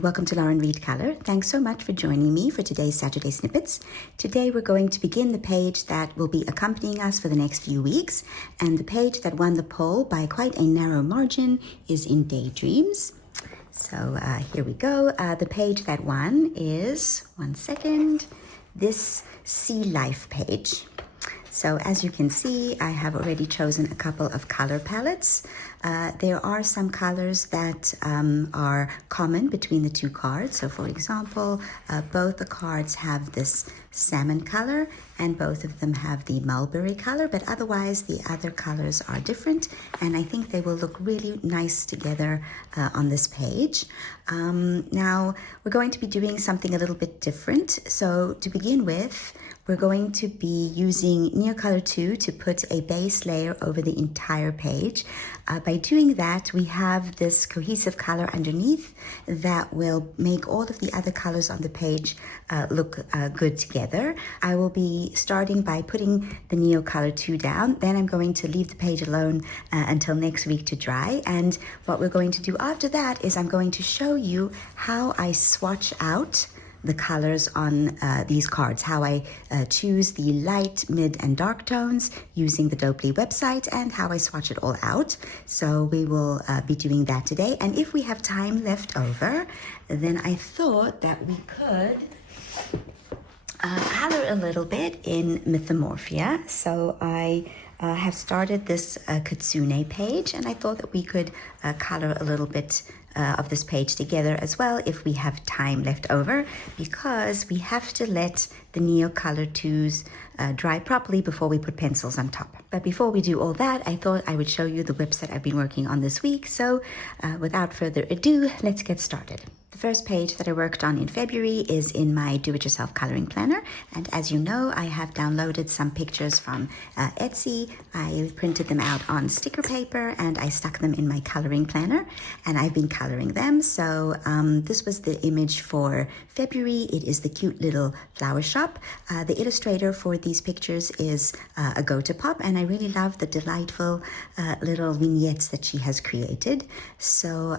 and welcome to Lauren Reed Color. Thanks so much for joining me for today's Saturday Snippets. Today we're going to begin the page that will be accompanying us for the next few weeks, and the page that won the poll by quite a narrow margin is in Daydreams. So here we go. The page that won is, one second, this Sealife page. So as you can see, I have already chosen a couple of color palettes. There are some colors that are common between the two cards. So for example, both the cards have this salmon color and both of them have the mulberry color, but otherwise the other colors are different, and I think they will look really nice together on this page. Now we're going to be doing something a little bit different. So to begin with, we're going to be using Neocolor 2 to put a base layer over the entire page. By doing that, we have this cohesive color underneath that will make all of the other colors on the page look good together. I will be starting by putting the Neocolor 2 down. Then I'm going to leave the page alone until next week to dry. And what we're going to do after that is I'm going to show you how I swatch out the colors on these cards, how I choose the light, mid, and dark tones using the Dopely website, and how I swatch it all out. So we will be doing that today. And if we have time left over, then I thought that we could color a little bit in Mythomorphia. So I have started this Kitsune page, and I thought that we could color a little bit of this page together as well if we have time left over, because we have to let the Neocolor 2s dry properly before we put pencils on top. But before we do all that, I thought I would show you the whips that I've been working on this week. So without further ado, let's get started. The first page that I worked on in February is in my do-it-yourself coloring planner, and as you know, I have downloaded some pictures from Etsy. I printed them out on sticker paper and I stuck them in my coloring planner, and I've been coloring them. So this was the image for February. It is the cute little flower shop. The illustrator for these pictures is a Pop, and I really love the delightful little vignettes that she has created. So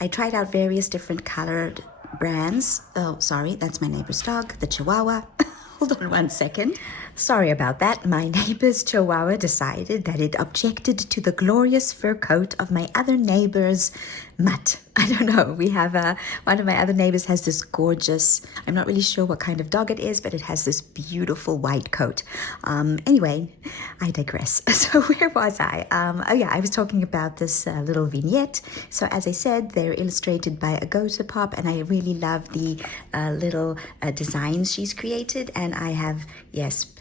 I tried out various different colored brands. Oh, sorry, that's my neighbor's dog, the Chihuahua. Hold on one second. Sorry about that. My neighbor's Chihuahua decided that it objected to the glorious fur coat of my other neighbor's mutt. I don't know. We have one of my other neighbors has this gorgeous, I'm not really sure what kind of dog it is, but it has this beautiful white coat. Anyway, I digress. So where was I? Oh yeah, I was talking about this little vignette. So as I said, they're illustrated by a Pop, and I really love the little designs she's created, and I have, yes,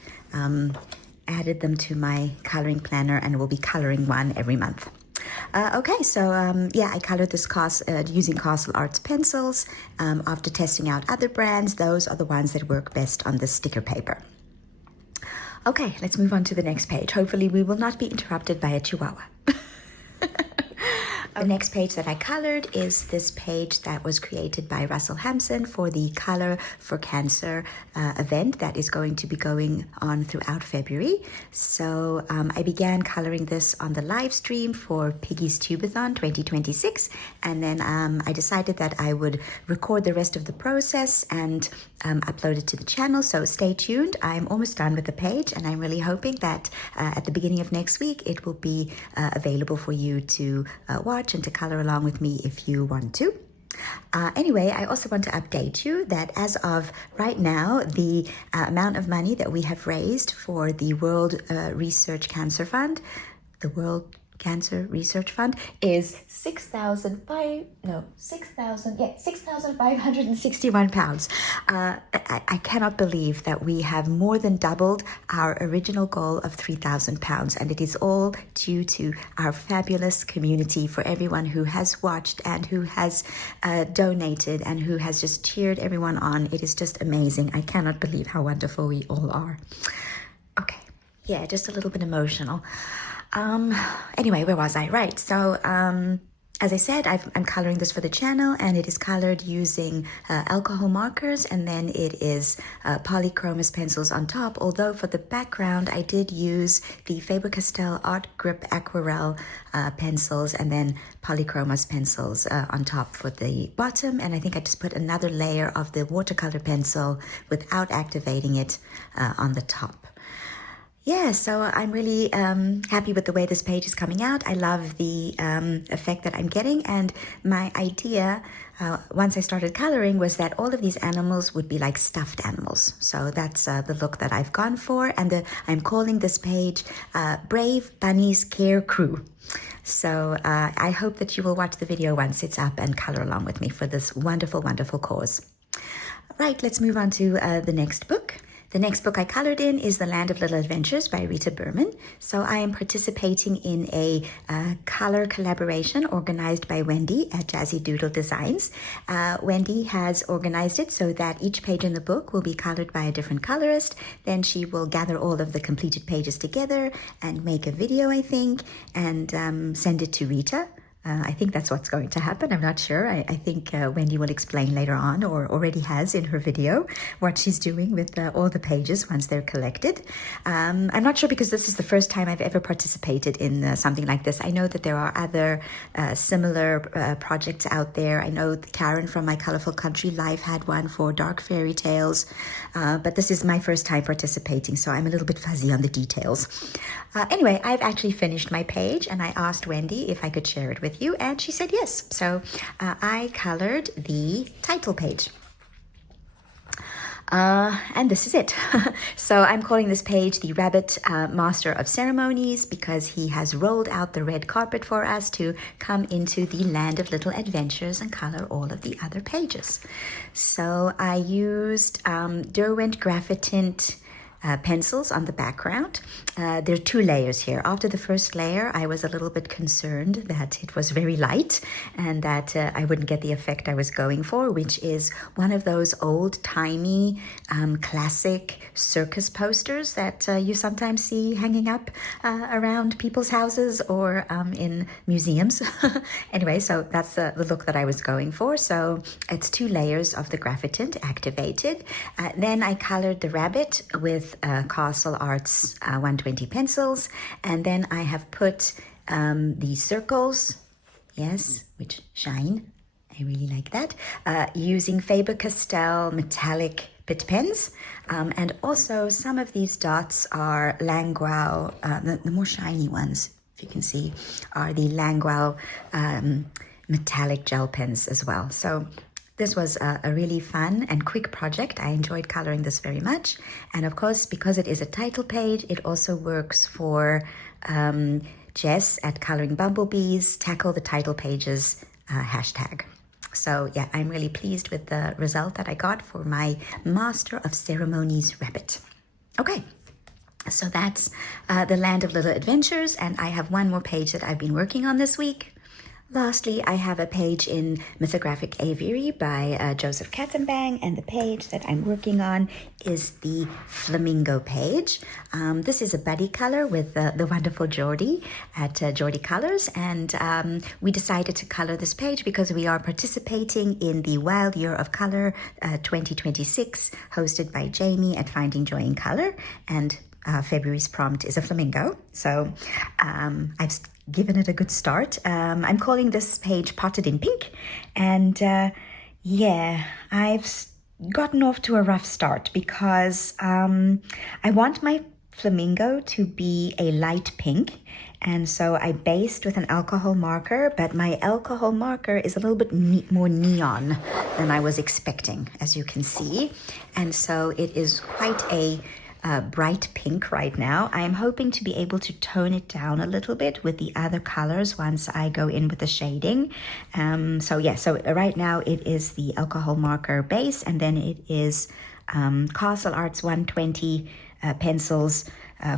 added them to my coloring planner, and will be coloring one every month. Okay, so yeah, I colored this using Castle Arts pencils. After testing out other brands, those are the ones that work best on the sticker paper. Okay, let's move on to the next page. Hopefully we will not be interrupted by a Chihuahua. The next page that I colored is this page that was created by Russell Hampson for the Color for Cancer event that is going to be going on throughout February. So I began coloring this on the live stream for Piggy's Tubeathon 2026, and then I decided that I would record the rest of the process and upload it to the channel. So stay tuned. I'm almost done with the page, and I'm really hoping that at the beginning of next week it will be available for you to watch and to color along with me if you want to. Anyway, I also want to update you that as of right now, the amount of money that we have raised for the World Research Cancer Fund, the World Cancer Research Fund, is £6,561. I cannot believe that we have more than doubled our original goal of £3,000, and it is all due to our fabulous community, for everyone who has watched and who has donated and who has just cheered everyone on. It is just amazing. I cannot believe how wonderful we all are. Okay, yeah, just a little bit emotional. Anyway, where was I? Right, so As I said, I'm coloring this for the channel, and it is colored using alcohol markers, and then it is polychromos pencils on top. Although for the background, I did use the Faber-Castell Art Grip Aquarelle pencils, and then polychromos pencils on top for the bottom. And I think I just put another layer of the watercolor pencil without activating it on the top. Yeah, so I'm really happy with the way this page is coming out. I love the effect that I'm getting, and my idea once I started coloring was that all of these animals would be like stuffed animals. So that's the look that I've gone for, and I'm calling this page Brave Bunnies Care Crew. So I hope that you will watch the video once it's up and color along with me for this wonderful, wonderful cause. Right, let's move on to the next book. The next book I colored in is The Land of Little Adventures by Rita Berman. So I am participating in a color collaboration organized by Wendy at Jazzy Doodle Designs. Wendy has organized it so that each page in the book will be colored by a different colorist. Then she will gather all of the completed pages together and make a video, I think, and send it to Rita. I think that's what's going to happen. I'm not sure. I think Wendy will explain later on, or already has in her video, what she's doing with all the pages once they're collected. I'm not sure because this is the first time I've ever participated in something like this. I know that there are other similar projects out there. I know Karen from My Colorful Country Life had one for Dark Fairy Tales, but this is my first time participating, so I'm a little bit fuzzy on the details. Anyway, I've actually finished my page, and I asked Wendy if I could share it with you, and she said yes. So I colored the title page. And this is it. So I'm calling this page the Rabbit Master of Ceremonies because he has rolled out the red carpet for us to come into the land of little adventures and color all of the other pages. So I used Derwent Graphitint pencils on the background. There are two layers here. After the first layer, I was a little bit concerned that it was very light and that I wouldn't get the effect I was going for, which is one of those old-timey classic circus posters that you sometimes see hanging up around people's houses or in museums. Anyway, so that's the look that I was going for. So it's two layers of the graphitint activated. Then I colored the rabbit with Castle Arts 120 pencils, and then I have put the circles, yes, which shine. I really like that, using Faber-Castell metallic bit pens, and also some of these dots are Languau, the more shiny ones, if you can see, are the Languau metallic gel pens as well. So this was a really fun and quick project. I enjoyed coloring this very much. And of course, because it is a title page, it also works for Jess at Coloring Bumblebees, Tackle the Title Pages hashtag. So yeah, I'm really pleased with the result that I got for my Master of Ceremonies rabbit. Okay. So that's The Land of Little Adventures, and I have one more page that I've been working on this week. Lastly, I have a page in Mythographic Aviary by Joseph Katzenbang, and the page that I'm working on is the Flamingo page. This is a buddy color with the wonderful Jordy at Jordy Colors, and we decided to color this page because we are participating in the Wild Year of Color 2026, hosted by Jamie at Finding Joy in Color, and February's prompt is a flamingo. So I've given it a good start. I'm calling this page Potted in Pink. And yeah, I've gotten off to a rough start because I want my flamingo to be a light pink. And so I based with an alcohol marker, but my alcohol marker is a little bit more neon than I was expecting, as you can see. And so it is quite a bright pink right now. I'm hoping to be able to tone it down a little bit with the other colors once I go in with the shading. So right now it is the alcohol marker base, and then it is Castle Arts 120 pencils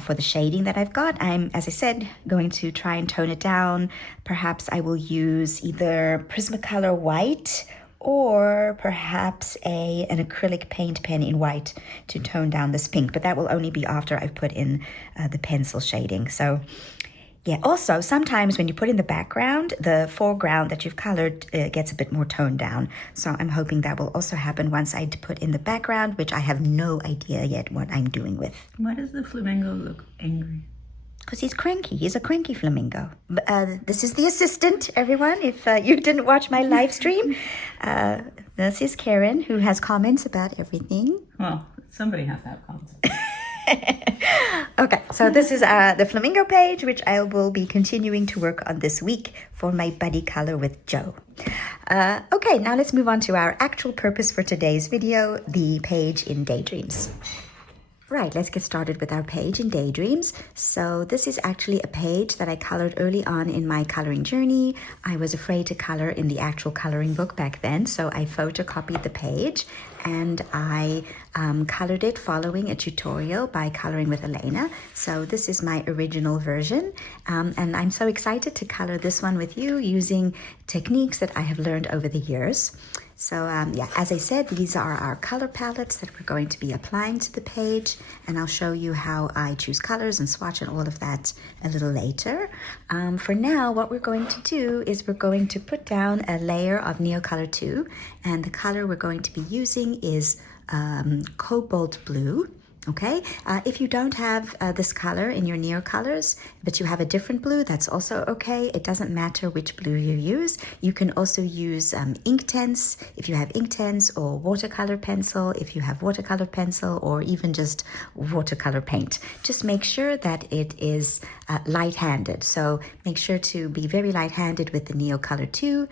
for the shading that I've got. I'm, as I said, going to try and tone it down. Perhaps I will use either Prismacolor white or perhaps an acrylic paint pen in white to tone down this pink, but that will only be after I've put in the pencil shading. So Yeah, also sometimes when you put in the background, the foreground that you've colored gets a bit more toned down. So I'm hoping that will also happen once I put in the background, which I have no idea yet what I'm doing with. Why does the flamingo look angry? Because he's cranky. He's a cranky flamingo. This is the assistant, everyone. If you didn't watch my live stream, this is Karen, who has comments about everything. Well, somebody has to have comments. Okay, so this is the flamingo page, which I will be continuing to work on this week for my buddy color with Joe. Okay, now let's move on to our actual purpose for today's video, the page in Daydreams. Right, let's get started with our page in Daydreams. So this is actually a page that I colored early on in my coloring journey. I was afraid to color in the actual coloring book back then, so I photocopied the page and I colored it following a tutorial by Coloring with Elena. So this is my original version, and I'm so excited to color this one with you using techniques that I have learned over the years. So yeah, as I said, these are our color palettes that we're going to be applying to the page, and I'll show you how I choose colors and swatch and all of that a little later. For now, what we're going to do is we're going to put down a layer of Neocolor 2, and the color we're going to be using is cobalt blue. Okay, if you don't have this color in your Neo colors, but you have a different blue, that's also okay. It doesn't matter which blue you use. You can also use Inktense if you have Inktense, or watercolor pencil if you have watercolor pencil, or even just watercolor paint. Just make sure that it is light-handed. So make sure to be very light-handed with the Neo Color 2,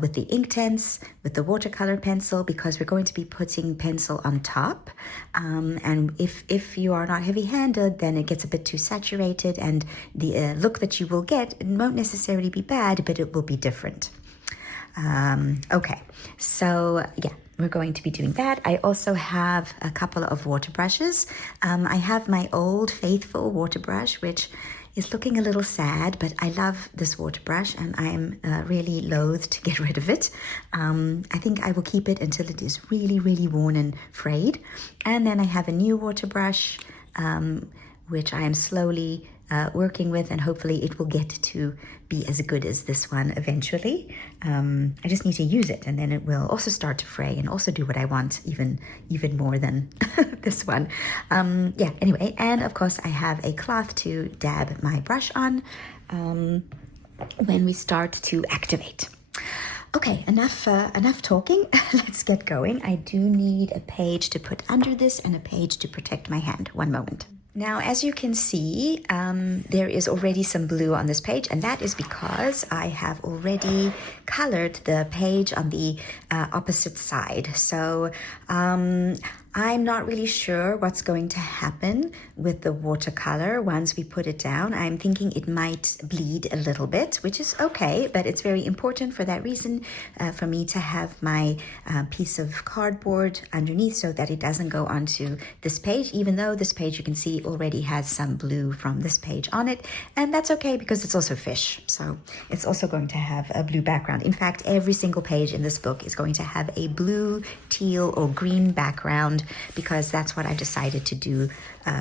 with the Inktense, with the watercolor pencil, because we're going to be putting pencil on top. And if you are not heavy-handed, then it gets a bit too saturated, and the look that you will get won't necessarily be bad, but it will be different. Okay, so yeah, we're going to be doing that. I also have a couple of water brushes. I have my old faithful water brush, which is looking a little sad, but I love this water brush and I'm really loath to get rid of it. I think I will keep it until it is really, really worn and frayed. And then I have a new water brush, which I am slowly working with, and hopefully it will get to be as good as this one eventually. I just need to use it, and then it will also start to fray and also do what I want even more than this one. Yeah, anyway, and of course I have a cloth to dab my brush on when we start to activate. Okay, enough talking. Let's get going. I do need a page to put under this and a page to protect my hand. One moment. Now, as you can see, there is already some blue on this page, and that is because I have already colored the page on the opposite side. So I'm not really sure what's going to happen with the watercolor once we put it down. I'm thinking it might bleed a little bit, which is okay, but it's very important for that reason for me to have my piece of cardboard underneath so that it doesn't go onto this page, even though this page you can see already has some blue from this page on it, and that's okay because it's also fish, so it's also going to have a blue background. In fact, every single page in this book is going to have a blue, teal, or green background, because that's what I've decided to do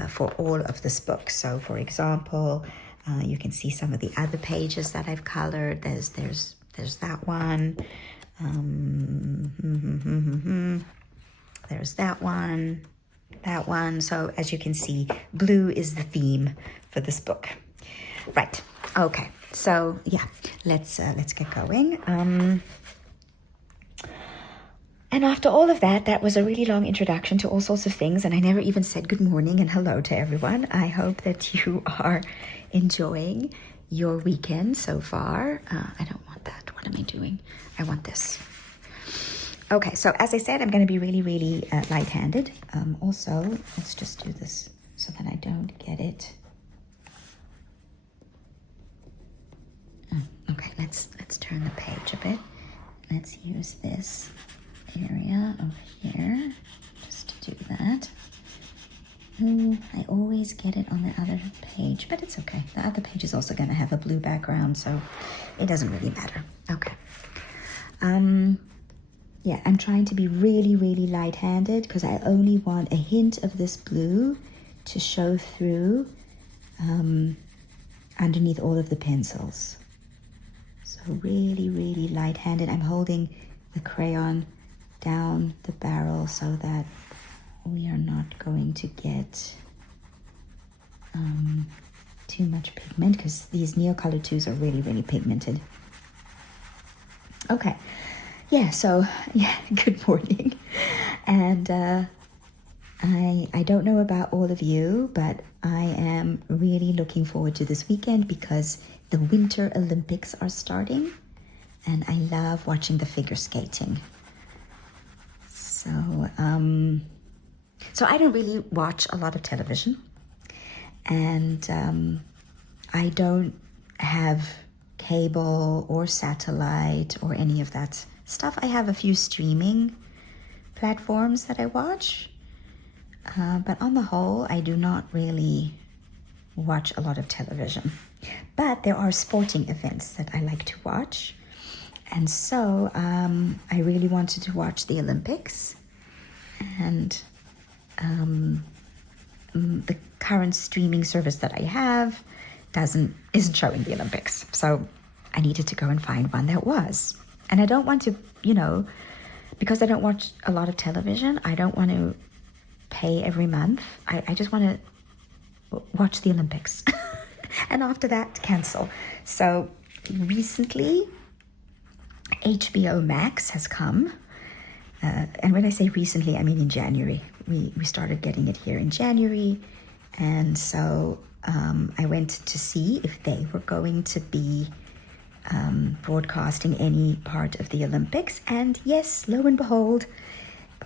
for all of this book. So for example, you can see some of the other pages that I've colored. There's that one. There's that one. So as you can see, blue is the theme for this book. Right, okay, so yeah, let's get going. And after all of that, that was a really long introduction to all sorts of things, and I never even said good morning and hello to everyone. I hope that you are enjoying your weekend so far. I don't want that. What am I doing? I want this. Okay, so as I said, I'm going to be really, really light-handed. Also, let's just do this so that I don't get it. Okay, let's turn the page a bit. Let's use this area over here just to do that. I always get it on the other page, but it's okay. The other page is also going to have a blue background, so it doesn't really matter. Okay. Yeah, I'm trying to be really, really light-handed because I only want a hint of this blue to show through underneath all of the pencils. So really, really light-handed. I'm holding the crayon down the barrel so that we are not going to get too much pigment, because these Neocolor 2s are really, really pigmented. Okay, yeah, so, yeah, good morning. And I don't know about all of you, but I am really looking forward to this weekend because the Winter Olympics are starting, and I love watching the figure skating. So, so I don't really watch a lot of television, and I don't have cable or satellite or any of that stuff. I have a few streaming platforms that I watch, but on the whole, I do not really watch a lot of television. But there are sporting events that I like to watch, and so I really wanted to watch the Olympics, and the current streaming service that I have isn't showing the Olympics, so I needed to go and find one that was. And I don't want to, because I don't watch a lot of television, I don't want to pay every month. I just want to watch the Olympics. And after that, cancel. So recently, HBO Max has come. And when I say recently, I mean in January. We started getting it here in January. And so I went to see if they were going to be broadcasting any part of the Olympics. And yes, lo and behold,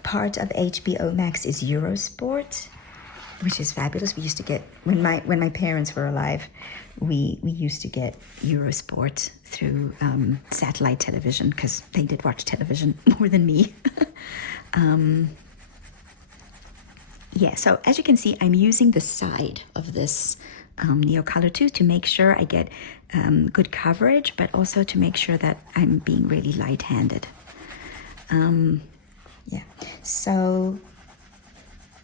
part of HBO Max is Eurosport, which is fabulous. We used to get, when my parents were alive, we used to get Eurosport through satellite television, because they did watch television more than me. Yeah, so as you can see, I'm using the side of this Neocolor 2 to make sure I get good coverage, but also to make sure that I'm being really light-handed. So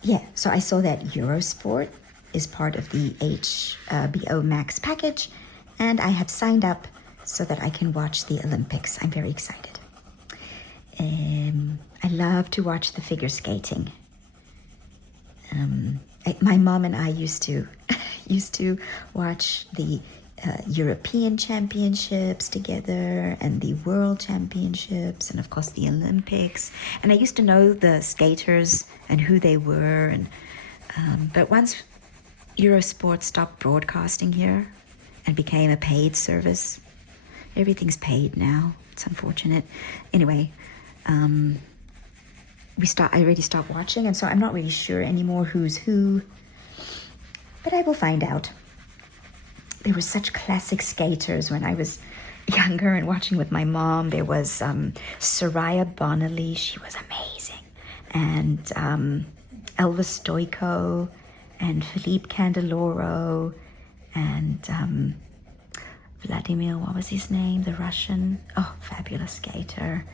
I saw that Eurosport is part of the HBO Max package, and I have signed up so that I can watch the Olympics. I'm very excited. I love to watch the figure skating. My mom and I used to watch the European Championships together, and the World Championships, and of course the Olympics. And I used to know the skaters and who they were, and but once Eurosport stopped broadcasting here and became a paid service, everything's paid now. It's unfortunate. Anyway, I already stopped watching, and so I'm not really sure anymore who's who, but I will find out. There were such classic skaters when I was younger and watching with my mom. There was Soraya Bonelli, she was amazing, and Elvis Stoico, and Philippe Candeloro, and Vladimir, what was his name, the Russian, fabulous skater.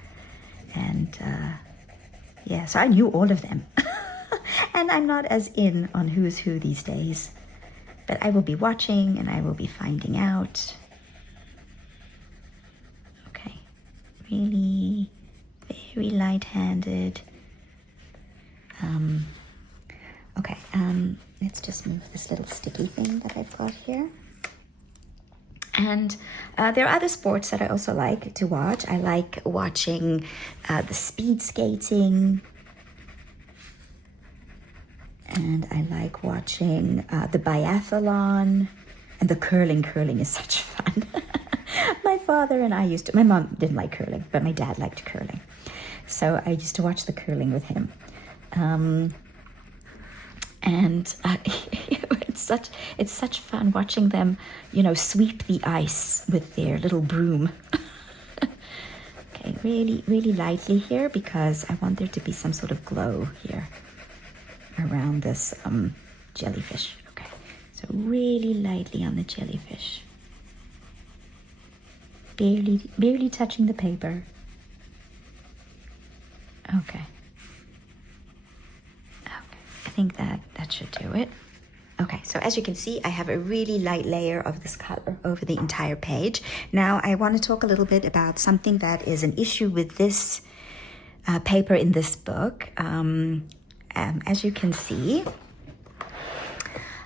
And so I knew all of them. And I'm not as in on who's who these days, but I will be watching and I will be finding out. Okay, really very light-handed. Let's just move this little sticky thing that I've got here. And there are other sports that I also like to watch. I like watching the speed skating. And I like watching the biathlon and the curling. Curling is such fun. My father and I my mom didn't like curling, but my dad liked curling. So I used to watch the curling with him. It's such fun watching them, sweep the ice with their little broom. Okay, really, really lightly here, because I want there to be some sort of glow here around this jellyfish. Okay, so really lightly on the jellyfish. Barely touching the paper. Okay. I think that should do it. Okay, so as you can see, I have a really light layer of this color over the entire page. Now I want to talk a little bit about something that is an issue with this paper in this book. As you can see,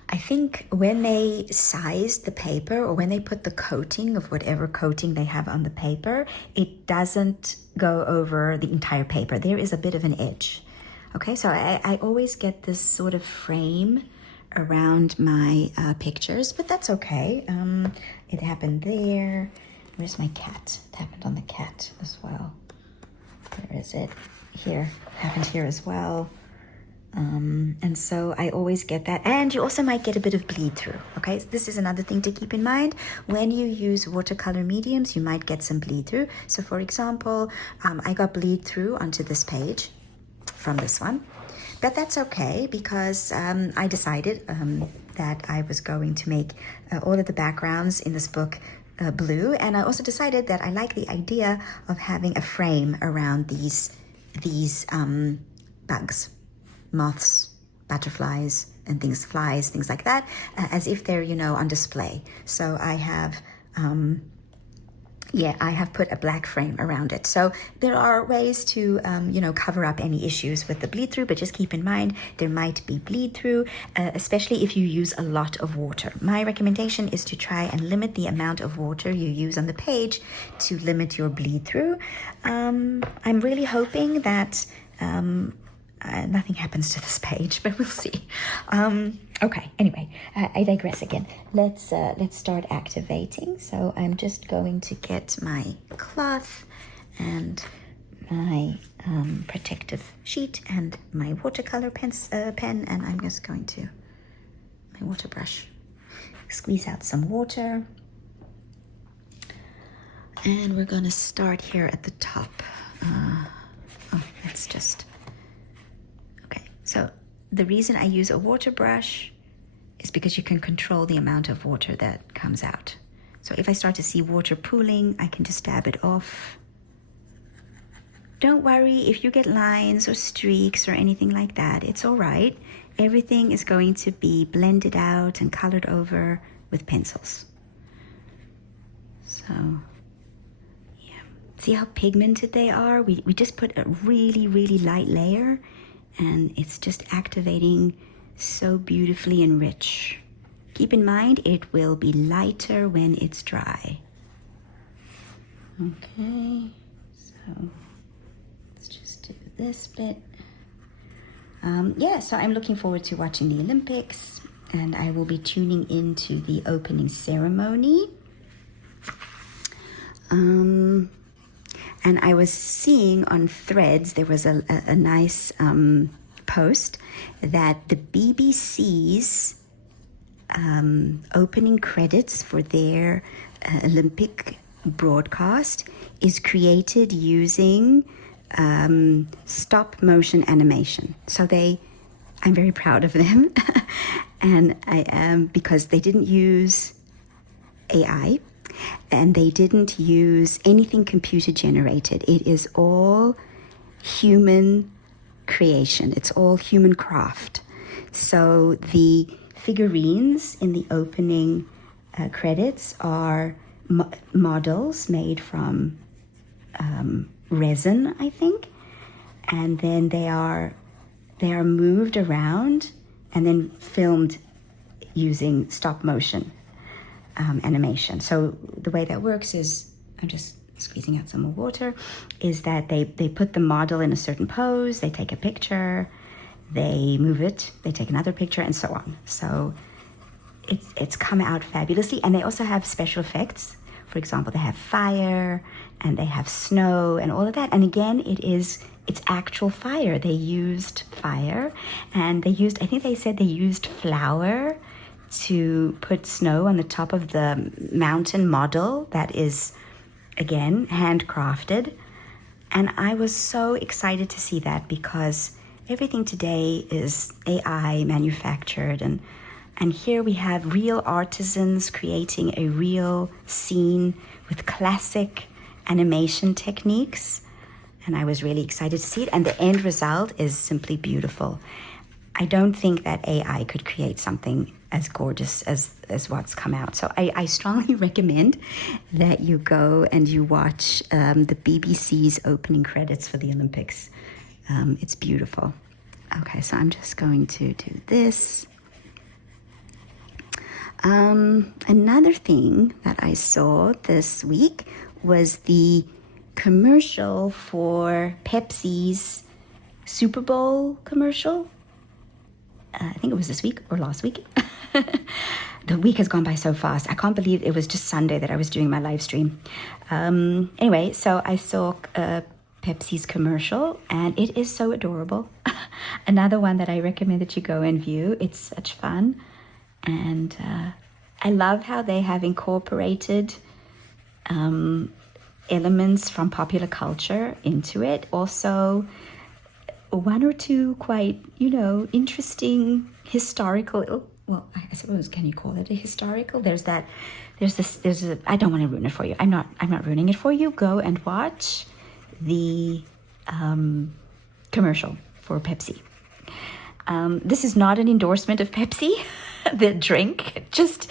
I think when they sized the paper or when they put the coating of whatever coating they have on the paper, it doesn't go over the entire paper. There is a bit of an edge. Okay, so I always get this sort of frame around my pictures, but that's okay. It happened there. Where's my cat? It happened on the cat as well. Where is it? Here. It happened here as well. And so I always get that. And you also might get a bit of bleed through. Okay, so this is another thing to keep in mind. When you use watercolor mediums, you might get some bleed through. So for example, I got bleed through onto this page from this one. But that's okay because I decided that I was going to make all of the backgrounds in this book blue. And I also decided that I like the idea of having a frame around these bugs. Moths, butterflies, and flies, things like that, as if they're, on display. So I have, I have put a black frame around it. So there are ways to, cover up any issues with the bleed through, but just keep in mind there might be bleed through, especially if you use a lot of water. My recommendation is to try and limit the amount of water you use on the page to limit your bleed through. I'm really hoping that, nothing happens to this page, but we'll see. Okay, anyway, I digress again. Let's start activating. So I'm just going to get my cloth and my protective sheet and my watercolor pen, and I'm just going to, my water brush, squeeze out some water. And we're gonna start here at the top. Let's just... So the reason I use a water brush is because you can control the amount of water that comes out. So if I start to see water pooling, I can just dab it off. Don't worry if you get lines or streaks or anything like that. It's all right. Everything is going to be blended out and colored over with pencils. So, yeah. See how pigmented they are? We just put a really, really light layer, and it's just activating so beautifully and rich. Keep in mind, it will be lighter when it's dry. Okay, so let's just do this bit. So I'm looking forward to watching the Olympics, and I will be tuning into the opening ceremony. And I was seeing on Threads, there was a nice post that the BBC's opening credits for their Olympic broadcast is created using stop motion animation. So I'm very proud of them. And I am, because they didn't use AI. And they didn't use anything computer generated. It is all human creation. It's all human craft. So the figurines in the opening credits are models made from resin, I think. And then they are moved around and then filmed using stop motion animation. So the way that works is, I'm just squeezing out some more water, is that they put the model in a certain pose, they take a picture, they move it, they take another picture, and so on. So it's come out fabulously. And they also have special effects. For example, they have fire and they have snow and all of that. And again, it's actual fire. They used fire, and I think they said they used flour to put snow on the top of the mountain model that is, again, handcrafted. And I was so excited to see that, because everything today is AI manufactured, and here we have real artisans creating a real scene with classic animation techniques. And I was really excited to see it, and the end result is simply beautiful. I don't think that AI could create something as gorgeous as what's come out. So I strongly recommend that you go and you watch the BBC's opening credits for the Olympics. It's beautiful. Okay, so I'm just going to do this. Another thing that I saw this week was the commercial for Pepsi's Super Bowl commercial. I think it was this week or last week. The week has gone by so fast. I can't believe it was just Sunday that I was doing my live stream. Anyway, so I saw Pepsi's commercial, and it is so adorable. Another one that I recommend that you go and view. It's such fun. And I love how they have incorporated elements from popular culture into it. Also, one or two quite, interesting historical, well, I suppose, can you call it a historical? I don't want to ruin it for you. I'm not ruining it for you. Go and watch the commercial for Pepsi. This is not an endorsement of Pepsi, the drink, just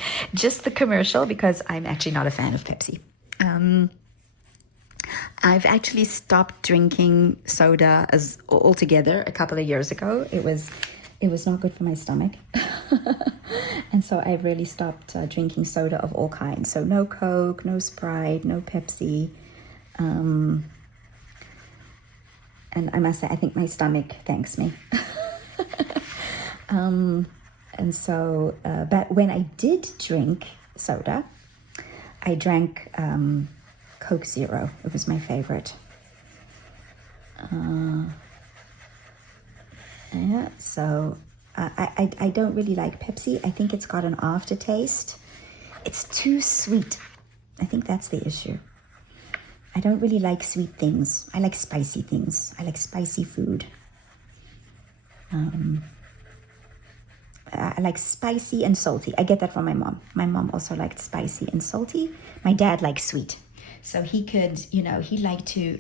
the commercial, because I'm actually not a fan of Pepsi. I've actually stopped drinking soda altogether a couple of years ago. It was not good for my stomach. And so I really stopped drinking soda of all kinds. So no Coke, no Sprite, no Pepsi. And I must say, I think my stomach thanks me. And so, but when I did drink soda, I drank Coke Zero. It was my favorite. Yeah, so I don't really like Pepsi. I think it's got an aftertaste. It's too sweet. I think that's the issue. I don't really like sweet things. I like spicy things. I like spicy food. I like spicy and salty. I get that from my mom. My mom also liked spicy and salty. My dad liked sweet. So he could, he liked to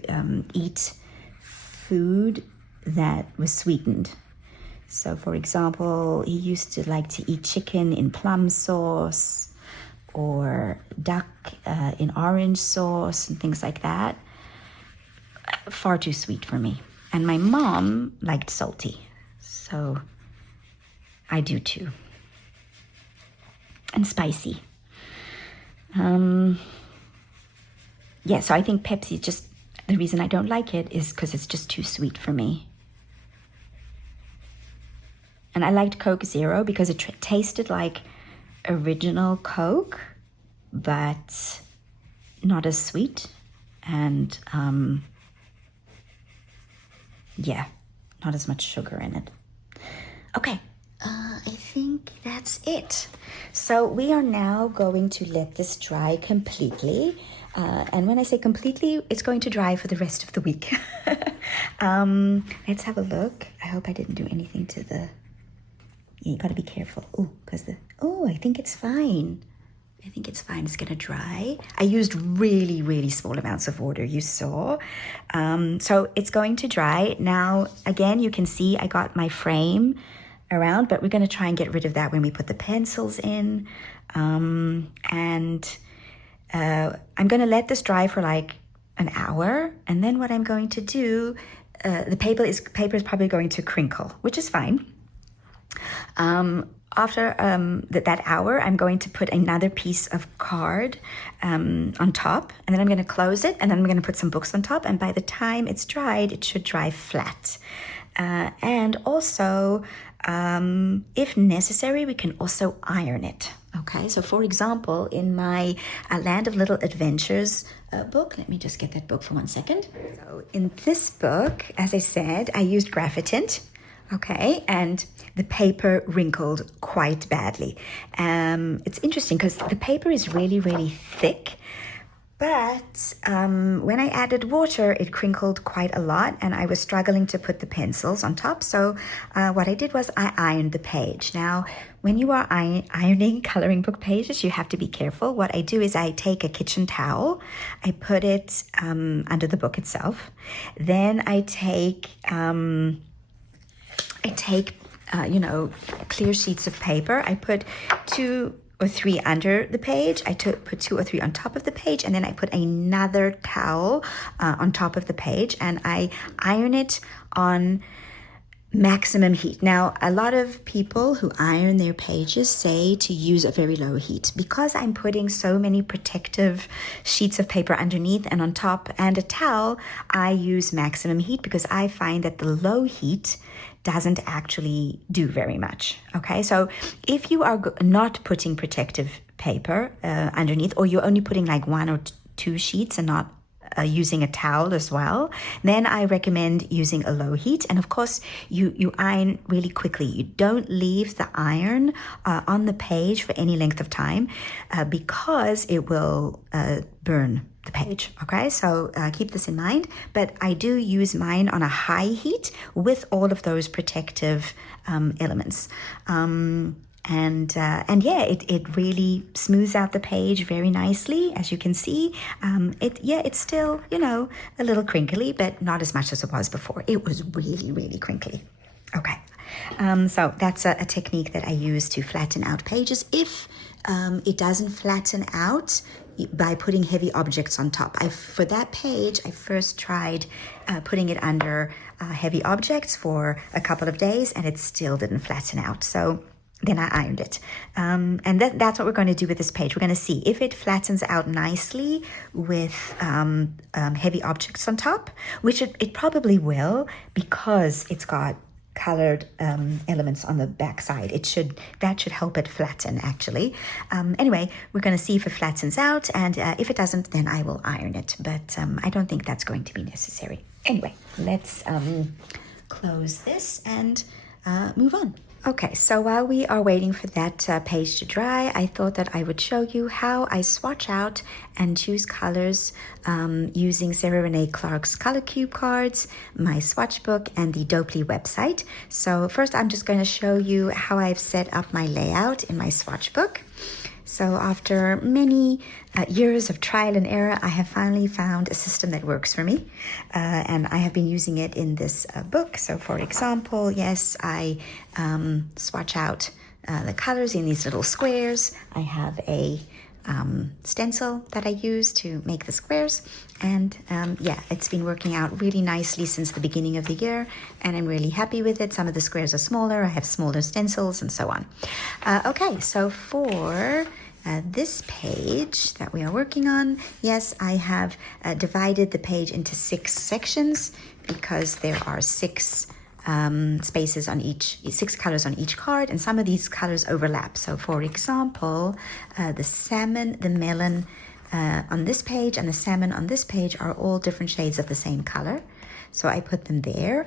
eat food that was sweetened. So, for example, he used to like to eat chicken in plum sauce or duck in orange sauce and things like that. Far too sweet for me. And my mom liked salty. So I do too. And spicy. Yeah, so I think Pepsi, just the reason I don't like it is because it's just too sweet for me. And I liked Coke Zero because it tasted like original Coke, but not as sweet. And not as much sugar in it. Okay, I think that's it. So we are now going to let this dry completely. And when I say completely, it's going to dry for the rest of the week. Let's have a look. I hope I didn't do anything to the... Yeah, you got to be careful. I think it's fine. I think it's fine. It's going to dry. I used really, really small amounts of water, you saw. So it's going to dry. Now, again, you can see I got my frame around, but we're going to try and get rid of that when we put the pencils in. I'm going to let this dry for like an hour. And then what I'm going to do, the paper is probably going to crinkle, which is fine. After that hour, I'm going to put another piece of card on top, and then I'm going to close it, and then I'm going to put some books on top, and by the time it's dried, it should dry flat. And also, if necessary, we can also iron it. Okay, so for example, in my Land of Little Adventures book, let me just get that book for 1 second. So in this book, as I said, I used Graphitint. Okay, and the paper wrinkled quite badly. It's interesting because the paper is really, really thick, but when I added water, it crinkled quite a lot, and I was struggling to put the pencils on top. So what I did was I ironed the page. Now, when you are ironing coloring book pages, you have to be careful. What I do is I take a kitchen towel, I put it under the book itself. Then I take clear sheets of paper. I put 2 or 3 under the page. I put 2 or 3 on top of the page, and then I put another towel on top of the page, and I iron it on maximum heat. Now, a lot of people who iron their pages say to use a very low heat. Because I'm putting so many protective sheets of paper underneath and on top and a towel, I use maximum heat because I find that the low heat doesn't actually do very much. Okay, so if you are not putting protective paper underneath, or you're only putting like 1 or 2 sheets and not using a towel as well, then I recommend using a low heat. And of course, you iron really quickly. You don't leave the iron on the page for any length of time because it will burn the page. Okay, so keep this in mind. But I do use mine on a high heat with all of those protective elements. It really smooths out the page very nicely, as you can see. It's still, a little crinkly, but not as much as it was before. It was really, really crinkly. Okay, so that's a technique that I use to flatten out pages. If it doesn't flatten out by putting heavy objects on top. For that page, I first tried putting it under heavy objects for a couple of days, and it still didn't flatten out. So then I ironed it. And that's what we're going to do with this page. We're going to see if it flattens out nicely with heavy objects on top, which it probably will, because it's got colored elements on the back side. That should help it flatten, actually. Anyway, we're going to see if it flattens out, and if it doesn't, then I will iron it. But I don't think that's going to be necessary. Anyway, let's close this and move on. Okay, so while we are waiting for that page to dry, I thought that I would show you how I swatch out and choose colors using Sarah Renee Clark's color cube cards, my swatch book, and the Dopely website. So first, I'm just going to show you how I've set up my layout in my swatch book. So after many years of trial and error, I have finally found a system that works for me. And I have been using it in this book. So for example, yes, I swatch out the colors in these little squares. I have a stencil that I use to make the squares. And it's been working out really nicely since the beginning of the year, and I'm really happy with it. Some of the squares are smaller, I have smaller stencils, and so on. Okay, so for this page that we are working on, yes, I have divided the page into 6 sections because there are 6 spaces on 6 colors on each card, and some of these colors overlap. So for example, the salmon, the melon on this page and the salmon on this page are all different shades of the same color. So I put them there.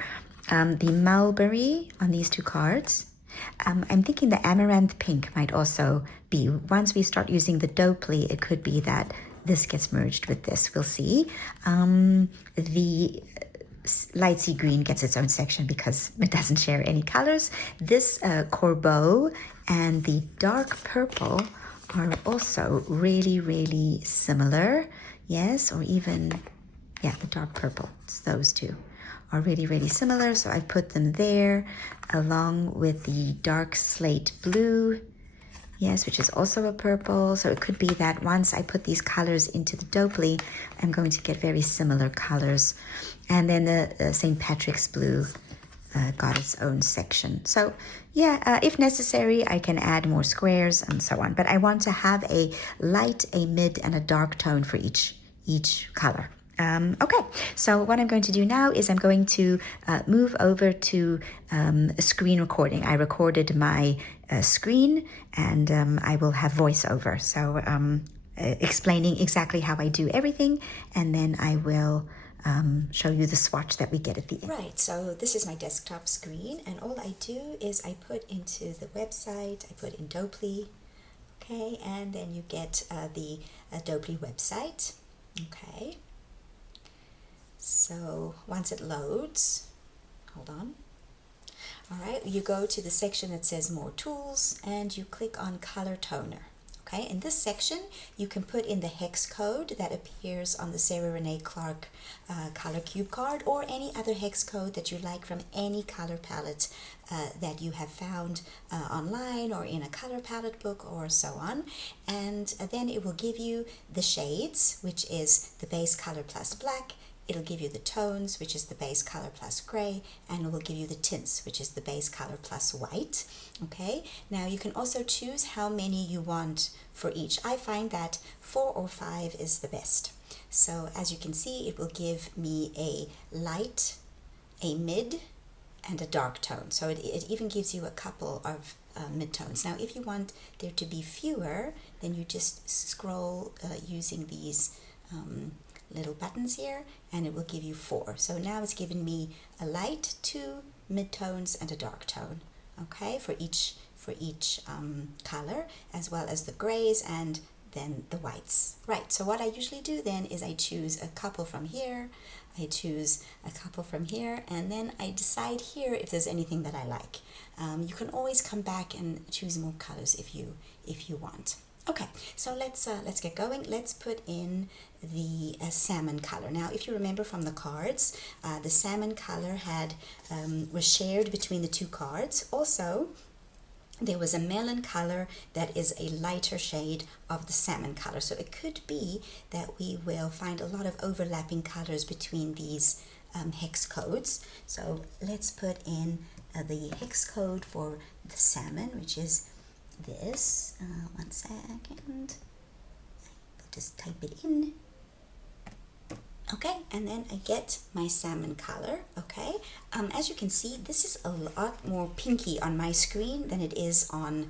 The mulberry on these 2 cards. I'm thinking the amaranth pink might also be. Once we start using the Dopely, it could be that this gets merged with this. We'll see. The light sea green gets its own section because it doesn't share any colors. This Corbeau and the dark purple are also really, really similar. Yes, or even, the dark purple. It's those 2 are really, really similar. So I put them there along with the dark slate blue. Yes, which is also a purple. So it could be that once I put these colors into the Dopely, I'm going to get very similar colors. And then the St. Patrick's blue got its own section. So if necessary, I can add more squares and so on. But I want to have a light, a mid, and a dark tone for each color. Okay, so what I'm going to do now is I'm going to move over to a screen recording. I recorded my screen, and I will have voiceover. So explaining exactly how I do everything, and then I will show you the swatch that we get at the end. Right, so this is my desktop screen, and all I do is I put into the website, I put in Dopely, okay, and then you get the Dopely website, okay. So once it loads, hold on. All right, you go to the section that says More Tools, and you click on Color Toner. Okay, in this section, you can put in the hex code that appears on the Sarah Renee Clark color cube card, or any other hex code that you like from any color palette that you have found online or in a color palette book or so on. And then it will give you the shades, which is the base color plus black. It'll give you the tones, which is the base color plus gray, and it will give you the tints, which is the base color plus white. Okay, now you can also choose how many you want for each. I find that 4 or 5 is the best. So as you can see, it will give me a light, a mid, and a dark tone. So it even gives you a couple of midtones. Now, if you want there to be fewer, then you just scroll using these little buttons here, and it will give you 4. So now it's given me a light, 2 midtones, and a dark tone. Okay, for each color, as well as the grays and then the whites. Right, so what I usually do then is I choose a couple from here, I choose a couple from here, and then I decide here if there's anything that I like. You can always come back and choose more colors if you want. Okay, so let's get going. Let's put in the salmon color. Now, if you remember from the cards, the salmon color was shared between the 2 cards. Also, there was a melon color that is a lighter shade of the salmon color. So it could be that we will find a lot of overlapping colors between these hex codes. So let's put in the hex code for the salmon, which is this. One second. I'll just type it in. Okay, and then I get my salmon color. Okay, as you can see, this is a lot more pinky on my screen than it is on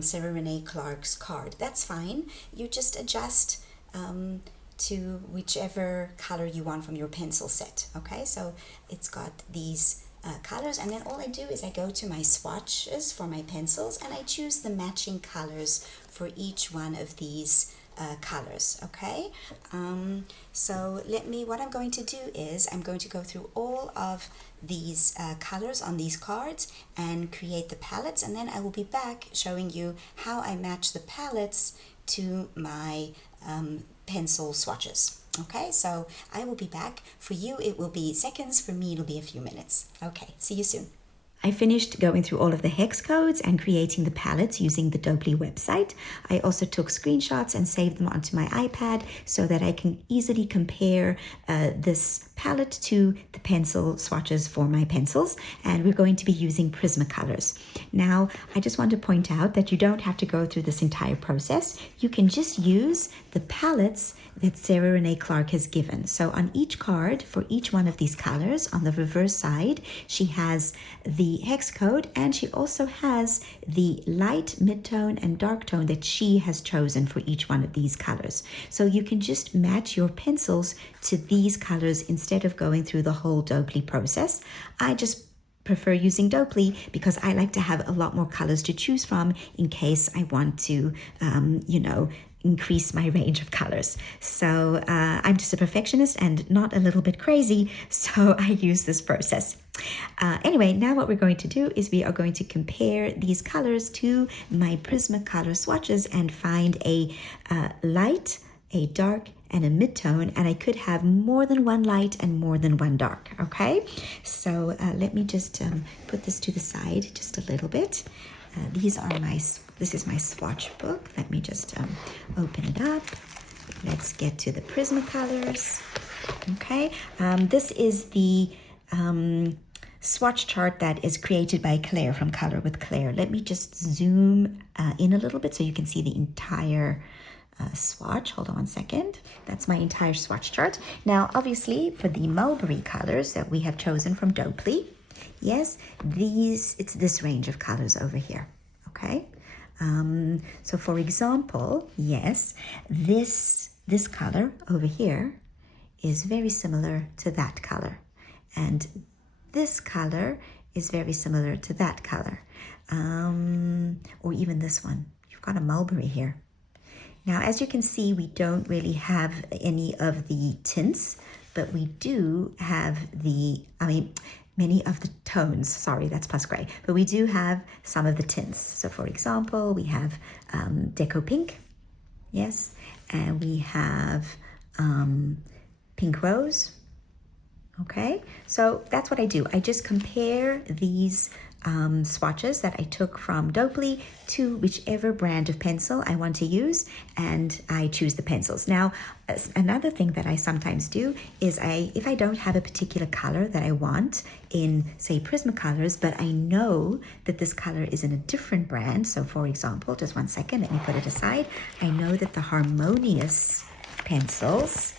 Sarah Renee Clark's card. That's fine. You just adjust to whichever color you want from your pencil set. Okay, so it's got these colors, and then all I do is I go to my swatches for my pencils, and I choose the matching colors for each one of these colors. Okay, so what I'm going to do is I'm going to go through all of these colors on these cards and create the palettes, and then I will be back showing you how I match the palettes to my pencil swatches. Okay, so I will be back. For you, it will be seconds. For me, it'll be a few minutes. Okay, see you soon. I finished going through all of the hex codes and creating the palettes using the Dopely website. I also took screenshots and saved them onto my iPad so that I can easily compare this palette to the pencil swatches for my pencils. And we're going to be using Prismacolors. Now, I just want to point out that you don't have to go through this entire process. You can just use the palettes that Sarah Renee Clark has given. So on each card, for each one of these colors, on the reverse side, she has the hex code, and she also has the light, mid-tone, and dark tone that she has chosen for each one of these colors. So you can just match your pencils to these colors instead of going through the whole Dopely process. I just prefer using Dopely because I like to have a lot more colors to choose from in case I want to, increase my range of colors. So I'm just a perfectionist and not a little bit crazy, so I use this process. Anyway, now what we're going to do is we are going to compare these colors to my Prismacolor swatches and find a light, a dark, and a mid-tone, and I could have more than one light and more than one dark. Okay, so let me just put this to the side just a little bit. This is my swatch book. Let me just open it up. Let's get to the Prismacolors. Okay, this is the swatch chart that is created by Claire from Color with Claire. Let me just zoom in a little bit so you can see the entire swatch. Hold on one second. That's my entire swatch chart. Now, obviously, for the mulberry colors that we have chosen from Dopely, yes, it's this range of colors over here. Okay. So for example, yes, this color over here is very similar to that color, and this color is very similar to that color, or even this one. You've got a mulberry here. Now, as you can see, we don't really have any of the tints, but we do have many of the tones. Sorry, that's plus gray. But we do have some of the tints. So for example, we have Deco Pink, Yes. And we have pink rose. Okay, so that's what I do. I just compare these swatches that I took from Dopely to whichever brand of pencil I want to use, and I choose the pencils. Now, another thing that I sometimes do is if I don't have a particular color that I want in, say, Prismacolors, but I know that this color is in a different brand. So for example, just one second, let me put it aside. I know that the Harmonious pencils,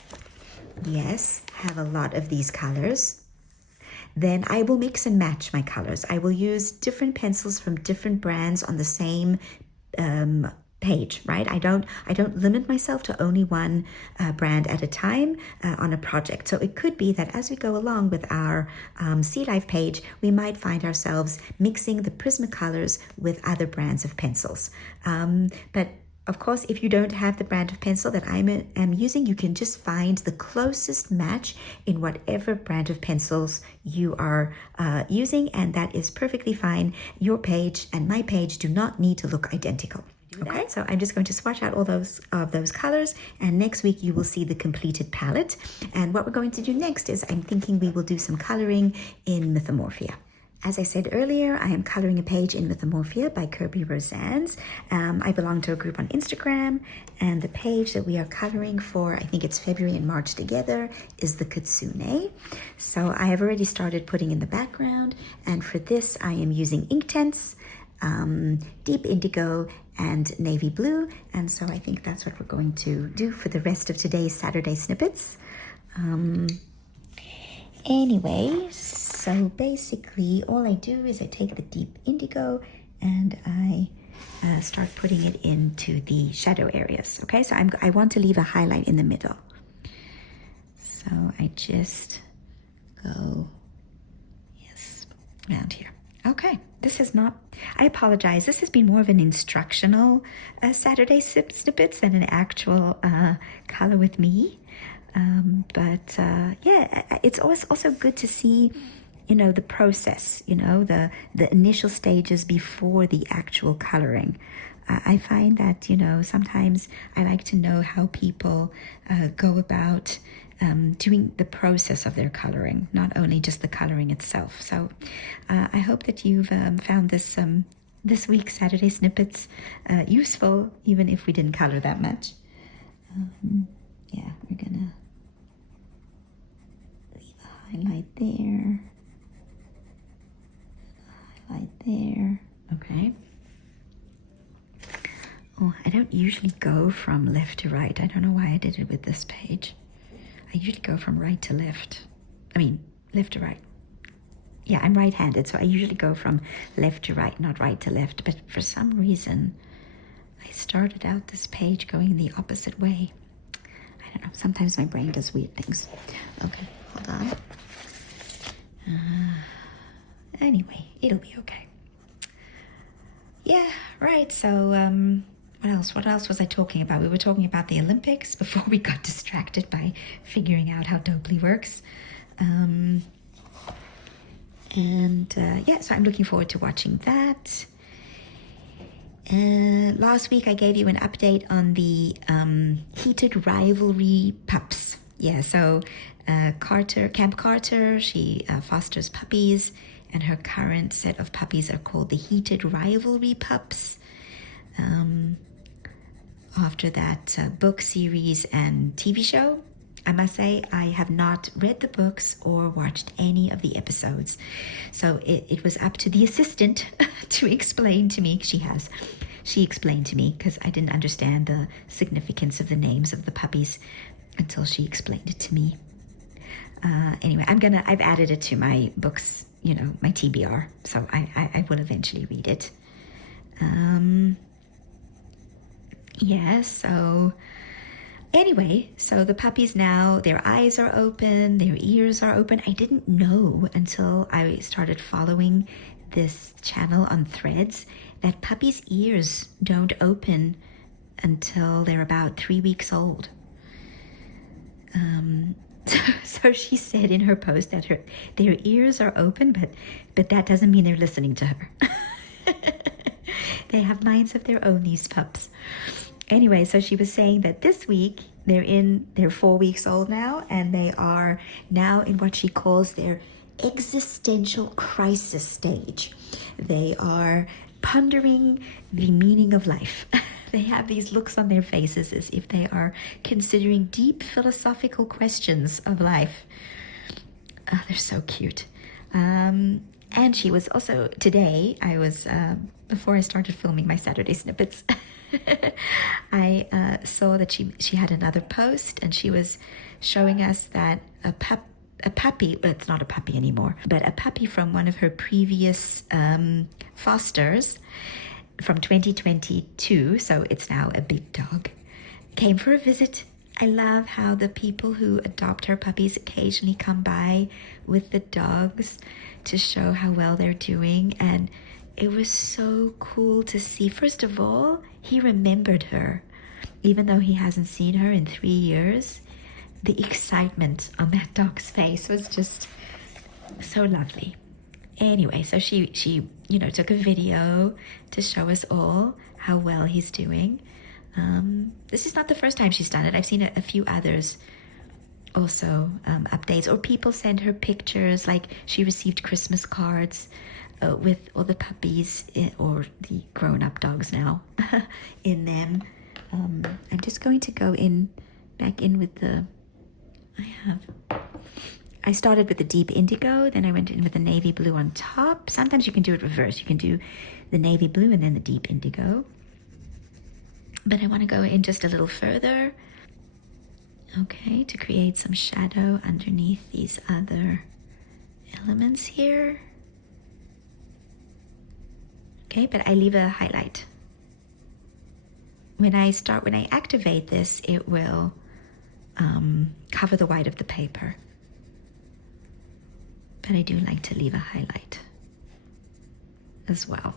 yes, have a lot of these colors. Then I will mix and match my colors. I will use different pencils from different brands on the same page, right? I don't limit myself to only one brand at a time on a project. So it could be that as we go along with our Sealife page, we might find ourselves mixing the Prismacolors with other brands of pencils. But of course, if you don't have the brand of pencil that I am using, you can just find the closest match in whatever brand of pencils you are using, and that is perfectly fine. Your page and my page do not need to look identical. Okay, so I'm just going to swatch out all those colors, and next week you will see the completed palette. And what we're going to do next is I'm thinking we will do some coloring in Mythomorphia. As I said earlier, I am coloring a page in Mythomorphia by Kirby Rosannes. I belong to a group on Instagram, and the page that we are coloring for, I think it's February and March together, is the Kitsune. So I have already started putting in the background, and for this I am using Inktense, deep indigo, and navy blue, and so I think that's what we're going to do for the rest of today's Saturday Snippets. Anyway, so basically all I do is I take the deep indigo and I start putting it into the shadow areas. Okay, so I want to leave a highlight in the middle. So I just go, yes, around here. Okay, this is not, I apologize, this has been more of an instructional Saturday Snippets than an actual color with me. But yeah, it's always also good to see, the process, the initial stages before the actual coloring. I find that, sometimes I like to know how people go about doing the process of their coloring, not only just the coloring itself. So I hope that you've found this week's Saturday Snippets useful, even if we didn't color that much. Yeah, we're gonna leave a highlight there, highlight there. Okay. Oh, I don't usually go from left to right. I don't know why I did it with this page. I usually go from right to left. I mean, left to right. Yeah, I'm right-handed, so I usually go from left to right, not right to left. But for some reason, I started out this page going the opposite way. I don't know, sometimes my brain does weird things. Okay, hold on. Anyway, it'll be okay. Yeah, right, so what else was I talking about? We were talking about the Olympics before we got distracted by figuring out how Dopely works. Yeah, so I'm looking forward to watching that. Last week I gave you an update on the heated rivalry pups. Yeah, so Camp Carter, she fosters puppies, and her current set of puppies are called the heated rivalry pups. After that book series and TV show, I must say I have not read the books or watched any of the episodes. So it was up to the assistant to explain to me. She explained to me because I didn't understand the significance of the names of the puppies until she explained it to me. Anyway, I've added it to my books, my TBR. So I will eventually read it. Yeah, so anyway, so the puppies now, their eyes are open, their ears are open. I didn't know until I started following this channel on Threads that puppies' ears don't open until they're about 3 weeks old. So she said in her post that their ears are open, but that doesn't mean they're listening to her. They have minds of their own, these pups. Anyway, so she was saying that this week they're 4 weeks old now, and they are now in what she calls their existential crisis stage. They are pondering the meaning of life. They have these looks on their faces as if they are considering deep philosophical questions of life. Oh, they're so cute. And she was also, today, before I started filming my Saturday Snippets, I saw that she had another post, and she was showing us that a puppy, well, it's not a puppy anymore, but a puppy from one of her previous fosters from 2022, so it's now a big dog, came for a visit. I love how the people who adopt her puppies occasionally come by with the dogs to show how well they're doing, and it was so cool to see. First of all, he remembered her, even though he hasn't seen her in 3 years. The excitement on that dog's face was just so lovely. Anyway, so she took a video to show us all how well he's doing. This is not the first time she's done it. I've seen a few others also, updates, or people send her pictures, like she received Christmas cards with all the puppies or the grown-up dogs now in them. I'm just going to go back in with I started with the deep indigo, then I went in with the navy blue on top. Sometimes you can do it reverse. You can do the navy blue and then the deep indigo. But I want to go in just a little further, okay, to create some shadow underneath these other elements here. Okay, but I leave a highlight. When I activate this, it will cover the white of the paper. But I do like to leave a highlight as well.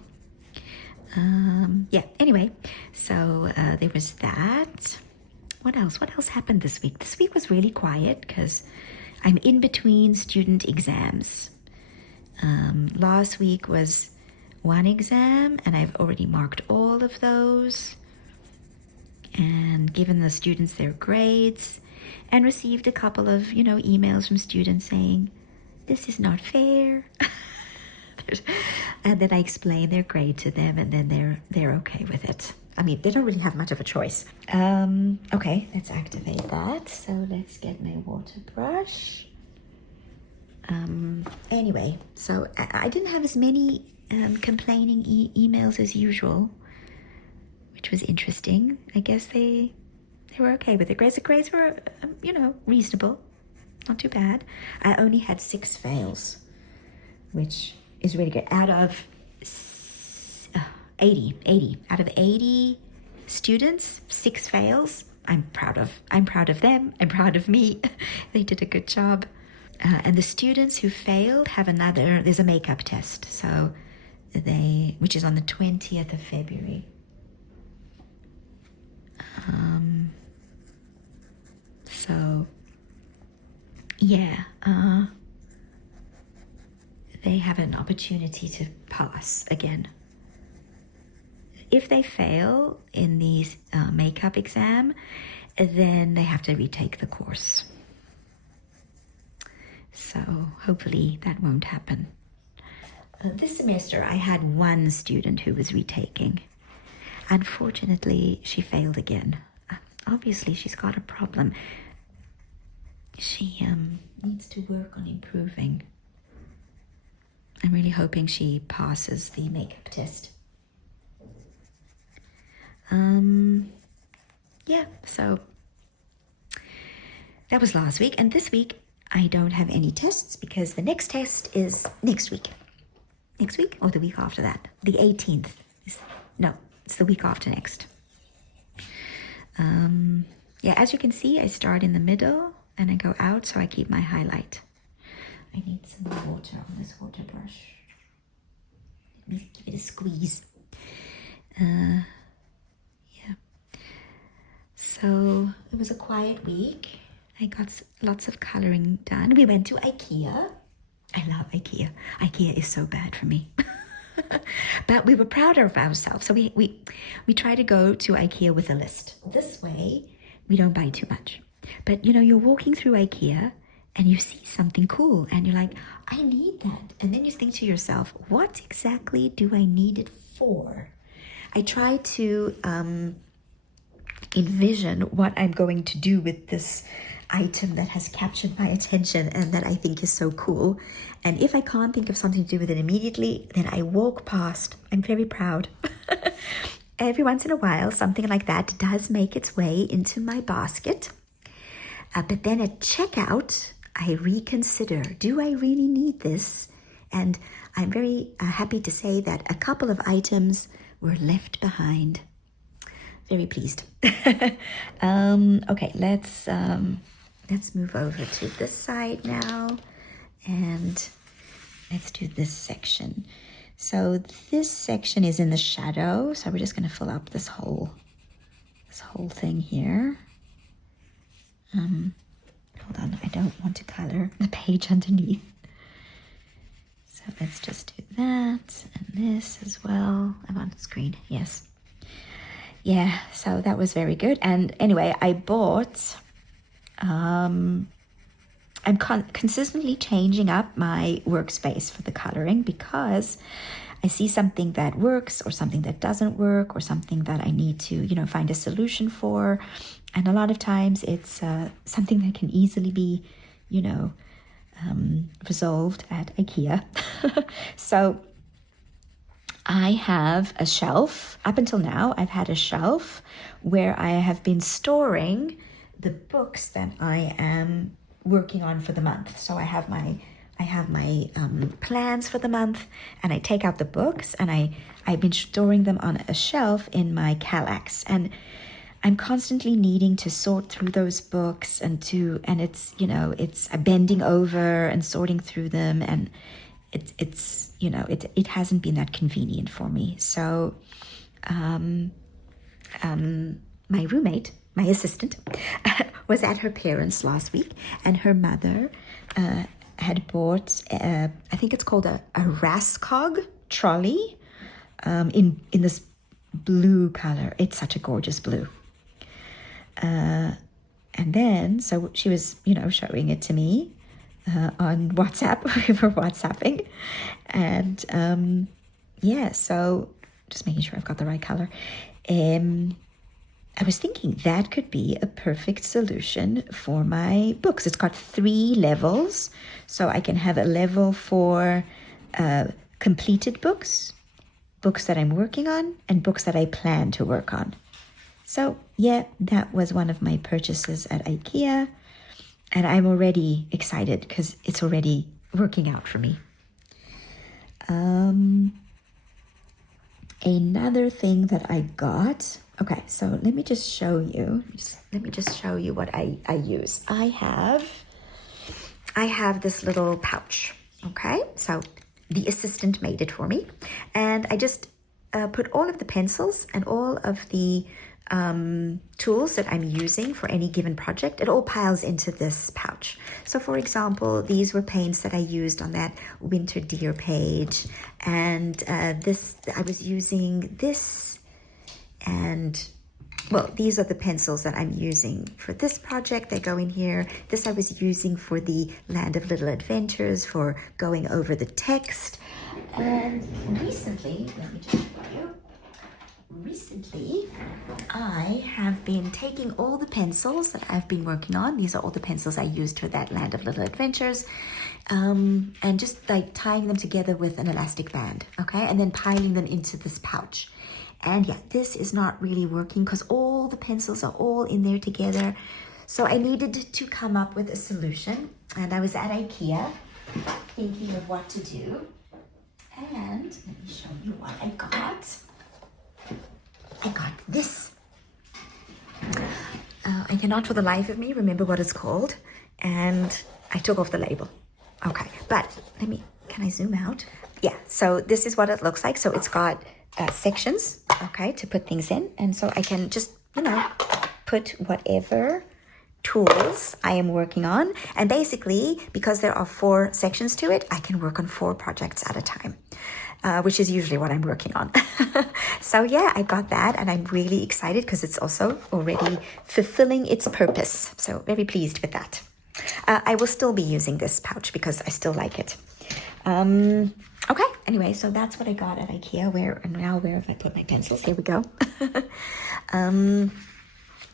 Anyway, so there was that. What else happened this week? This week was really quiet because I'm in between student exams. Last week was one exam, and I've already marked all of those and given the students their grades, and received a couple of emails from students saying, "This is not fair." And then I explain their grade to them, and then they're okay with it. I mean, they don't really have much of a choice. Okay, let's activate that. So let's get my water brush. Anyway, so I didn't have as many complaining emails as usual, which was interesting. I guess they were okay with it. The grades were, reasonable. Not too bad. I only had 6 fails, which is really good. Out of 80 out of 80 students, 6 fails. I'm proud of them. I'm proud of me. They did a good job. And the students who failed have there's a makeup test. So which is on the 20th of February. They have an opportunity to pass again. If they fail in the makeup exam, then they have to retake the course. So hopefully that won't happen. This semester I had one student who was retaking. Unfortunately, she failed again. Obviously, she's got a problem. She needs to work on improving. I'm really hoping she passes the makeup test. So that was last week. And this week, I don't have any tests because the next test is next week. Next week or the week after that? The 18th. It's the week after next. As you can see, I start in the middle and I go out, so I keep my highlight. I need some water on this water brush. Let me give it a squeeze. So it was a quiet week. I got lots of coloring done. We went to IKEA. I love IKEA. IKEA is so bad for me. But we were proud of ourselves. So we try to go to IKEA with a list. This way, we don't buy too much. But you're walking through IKEA and you see something cool and you're like, I need that. And then you think to yourself, what exactly do I need it for? I try to envision what I'm going to do with this item that has captured my attention and that I think is so cool. And if I can't think of something to do with it immediately, then I walk past. I'm very proud. Every once in a while, something like that does make its way into my basket. But then at checkout, I reconsider, do I really need this? And I'm very happy to say that a couple of items were left behind. Very pleased. Okay, let's move over to this side now, and let's do this section. So this section is in the shadow, so we're just going to fill up this whole thing here. Hold on, I don't want to color the page underneath. So let's just do that, and this as well. I'm on screen, yes. Yeah, so that was very good. And anyway, I bought, I'm consistently changing up my workspace for the coloring because I see something that works or something that doesn't work or something that I need to, find a solution for. And a lot of times it's something that can easily be, resolved at IKEA. So I have a shelf. Up until now, I've had a shelf where I have been storing the books that I am working on for the month. So I have my plans for the month, and I take out the books, and I've been storing them on a shelf in my Kallax, and I'm constantly needing to sort through those books and it's it's bending over and sorting through them, and it hasn't been that convenient for me. So my roommate, my assistant, was at her parents' last week, and her mother had bought I think it's called a Raskog trolley in this blue color. It's such a gorgeous blue. And then, so she was, showing it to me on WhatsApp. We were WhatsApping. And so just making sure I've got the right color. I was thinking that could be a perfect solution for my books. It's got 3 levels. So I can have a level for completed books, books that I'm working on, and books that I plan to work on. So yeah, that was one of my purchases at IKEA, and I'm already excited because it's already working out for me. Another thing that I got. Okay, so let me just show you. Let me just show you what I use. I have this little pouch. Okay, so the assistant made it for me, and I just put all of the pencils and all of the tools that I'm using for any given project. It all piles into this pouch. So for example, these were paints that I used on that winter deer page, and this I was using this, and well, these are the pencils that I'm using for this project. They go in here. This I was using for the Land of Little Adventures, for going over the text. And recently, let me just show you. Recently, I have been taking all the pencils that I've been working on. These are all the pencils I used for that Land of Little Adventures, and just like tying them together with an elastic band, okay? And then piling them into this pouch. And yeah, this is not really working because all the pencils are all in there together. So I needed to come up with a solution. And I was at IKEA thinking of what to do. And let me show you what I got. I got this. I cannot for the life of me remember what it's called. And I took off the label. Okay, but can I zoom out? Yeah, so this is what it looks like. So it's got sections, okay, to put things in. And so I can just, put whatever tools I am working on. And basically, because there are 4 sections to it, I can work on 4 projects at a time. which is usually what I'm working on. So yeah, I got that and I'm really excited because it's also already fulfilling its purpose. So very pleased with that. I will still be using this pouch because I still like it. Okay, anyway, so that's what I got at IKEA. Where have I put my pencils? Here we go.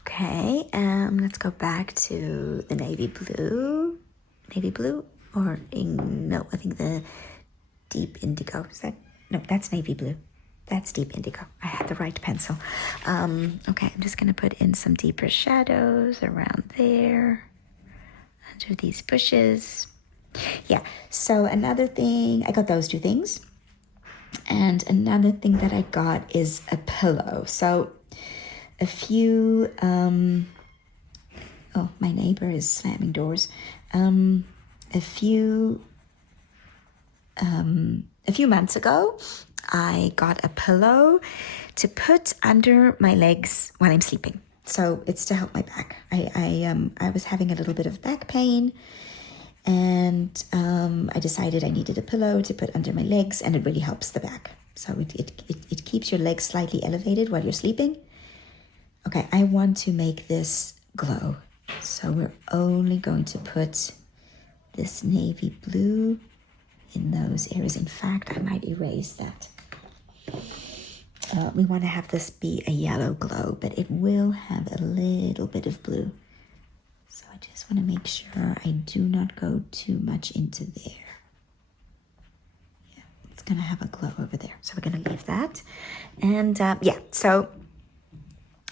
Okay, let's go back to the navy blue. Navy blue? No, I think the deep indigo. Is that? No, that's navy blue. That's deep indigo. I had the right pencil. Okay, I'm just going to put in some deeper shadows around there. Under these bushes. Yeah, so another thing, I got those two things. And another thing that I got is a pillow. So a few, oh, my neighbor is slamming doors. A few months ago, I got a pillow to put under my legs while I'm sleeping. So it's to help my back. I was having a little bit of back pain, and I decided I needed a pillow to put under my legs, and it really helps the back. So it keeps your legs slightly elevated while you're sleeping. Okay, I want to make this glow. So we're only going to put this navy blue in those areas. In fact, I might erase that. We want to have this be a yellow glow, but it will have a little bit of blue. So I just want to make sure I do not go too much into there. Yeah, it's going to have a glow over there. So we're going to leave that. And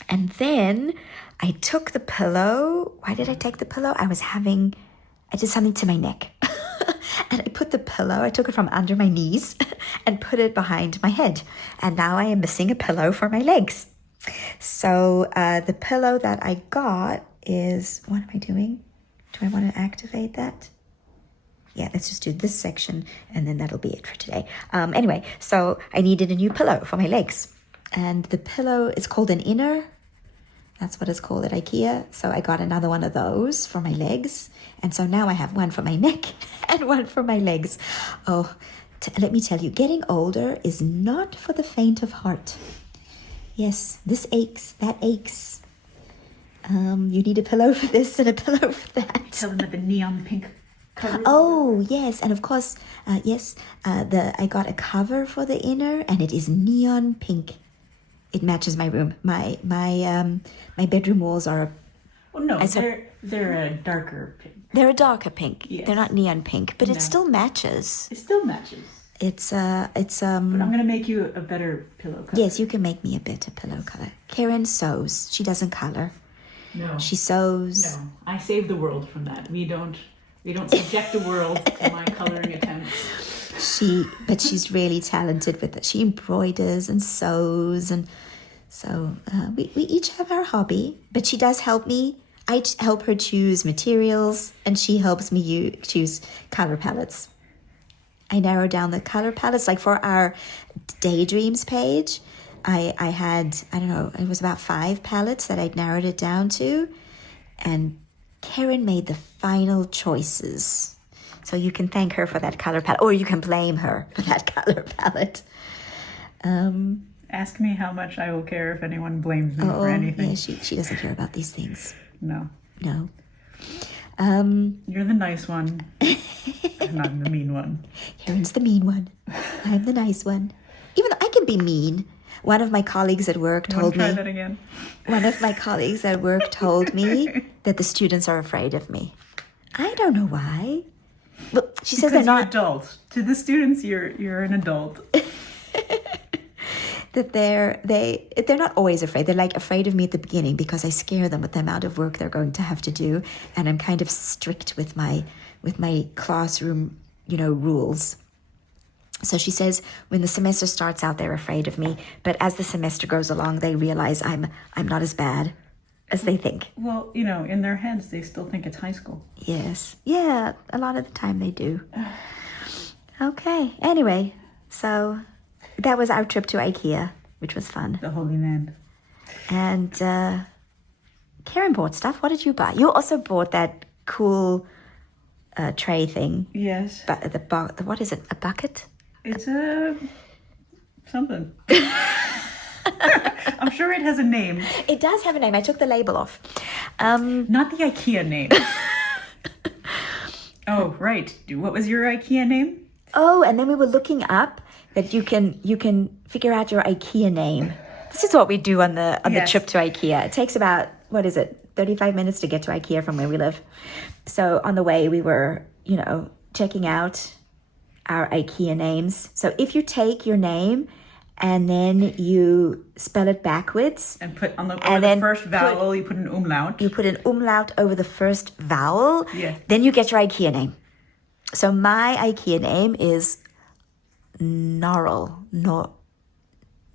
and then I took the pillow. Why did I take the pillow? I did something to my neck. And I put the pillow, I took it from under my knees and put it behind my head. And now I am missing a pillow for my legs. So the pillow that I got is, what am I doing? Do I want to activate that? Yeah, let's just do this section and then that'll be it for today. Anyway, so I needed a new pillow for my legs. And the pillow is called an inner. That's what it's called at IKEA. So I got another one of those for my legs. And so now I have one for my neck and one for my legs. Oh, let me tell you, getting older is not for the faint of heart. Yes, this aches, that aches. You need a pillow for this and a pillow for that. Tell them that the neon pink cover. Oh, yes. And of course, I got a cover for the inner and it is neon pink. It matches my room. My bedroom walls are. Well, no, they're a darker pink. They're a darker pink. Yes. They're not neon pink, but it still matches. It still matches. It's But I'm gonna make you a better pillow color. Yes, you can make me a better pillow color. Karen sews. She doesn't color. No. She sews. No, I save the world from that. We don't subject the world to my coloring attempts. But she's really talented with it. She embroiders and sews, and so we each have our hobby. But she does help me. I help her choose materials, and she helps me choose color palettes. I narrow down the color palettes. Like for our Daydreams page, I had, I don't know, it was about 5 palettes that I'd narrowed it down to, and Karen made the final choices. So you can thank her for that color palette, or you can blame her for that color palette. Ask me how much I will care if anyone blames me for anything. Yeah, she doesn't care about these things. No. You're the nice one. I'm not the mean one. Karen's the mean one. I'm the nice one. Even though I can be mean. One of my colleagues at work told me. Try that again. One of my colleagues at work told me that the students are afraid of me. I don't know why. Well, she says they're not. You're adult. To the students, you're an adult. That they're not always afraid. They're like afraid of me at the beginning because I scare them with the amount of work they're going to have to do, and I'm kind of strict with my classroom, rules. So she says when the semester starts out, they're afraid of me, but as the semester goes along, they realize I'm not as bad as they think. Well, in their heads, they still think it's high school. Yes. Yeah, a lot of the time they do. Okay. Anyway, so that was our trip to IKEA, which was fun. The Holy Land. And Karen bought stuff. What did you buy? You also bought that cool tray thing. Yes. But what is it? A bucket? It's a something. I'm sure it has a name. It does have a name. I took the label off. Not the IKEA name. Oh, right. What was your IKEA name? Oh, and then we were looking up that you can figure out your IKEA name. This is what we do on the Yes. trip to IKEA. It takes about, 35 minutes to get to IKEA from where we live. So on the way we were, checking out our IKEA names. So if you take your name and then you spell it backwards, And put on the then first vowel, you put an umlaut. you put an umlaut over the first vowel, Yeah. then you get your IKEA name. So my IKEA name is Norrell.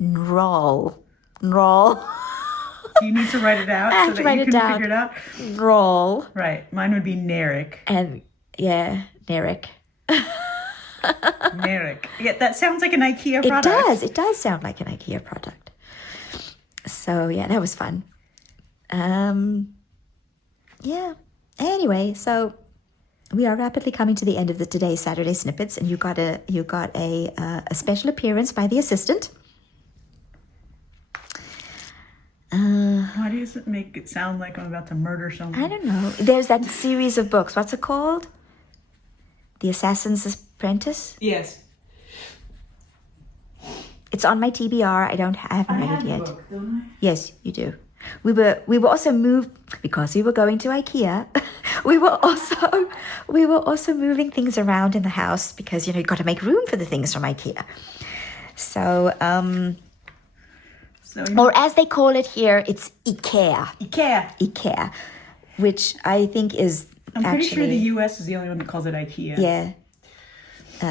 Nroll. Do you need to write it out have so to that write you it can down. figure it out? Roll. Right. Mine would be Narek. And yeah, Narek. Narek. Yeah, that sounds like an IKEA It product. does sound like an IKEA product. So yeah, that was fun. Yeah. Anyway, so we are rapidly coming to the end of today's Saturday Snippets, and you got a special appearance by the assistant. Why does it make it sound like I'm about to murder someone? I don't know. There's that series of books. What's it called? The Assassin's Apprentice. Yes. It's on my TBR. I haven't read it the yet. book, don't I? Yes, you do. We were also moved because we were going to IKEA. we were also moving things around in the house because you've got to make room for the things from IKEA. So or as they call it here, it's IKEA. IKEA, which I think is I'm pretty actually sure the US is the only one that calls it IKEA. yeah.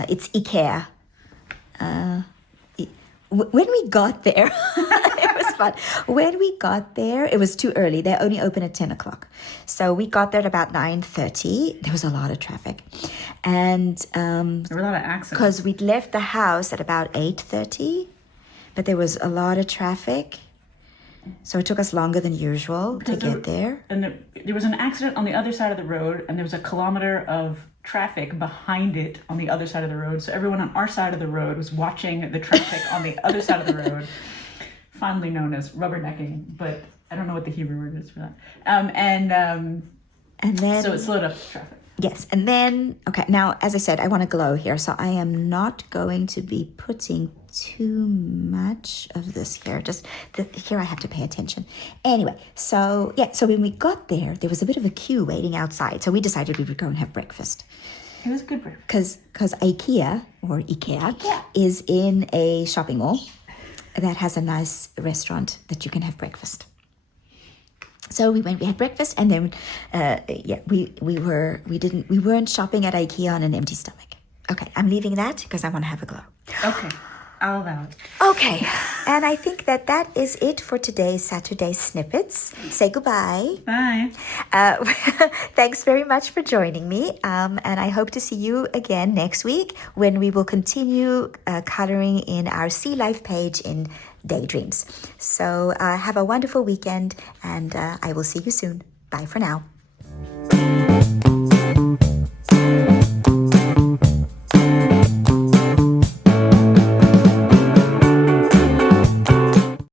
It's IKEA. When we got there, it was fun. When we got there, it was too early. They only open at 10 o'clock. So we got there at about 9:30. There was a lot of traffic. And There were a lot of accidents. because we'd left the house at about 8:30, but there was a lot of traffic. So it took us longer than usual to get there. And there was an accident on the other side of the road, and there was a kilometer of traffic behind it on the other side of the road. So everyone on our side of the road was watching the traffic on the other side of the road, fondly known as rubbernecking, but I don't know what the Hebrew word is for that. And then So it slowed up the traffic. yes, and then okay. Now, as I said, I want to glow here, so I am not going to be putting too much of this here. Here I have to pay attention. Anyway, so yeah, so when we got there was a bit of a queue waiting outside. So we decided we would go and have breakfast. It was a good breakfast. Because IKEA is in a shopping mall that has a nice restaurant that you can have breakfast. So we had breakfast, and then we weren't shopping at IKEA on an empty stomach. Okay, I'm leaving that because I want to have a glow. Okay, I'll allow it. Okay, and I think that is it for today's Saturday Snippets. Say goodbye. Bye. Thanks very much for joining me, and I hope to see you again next week when we will continue coloring in our Sealife page in Daydreams. So have a wonderful weekend, and I will see you soon. Bye for now.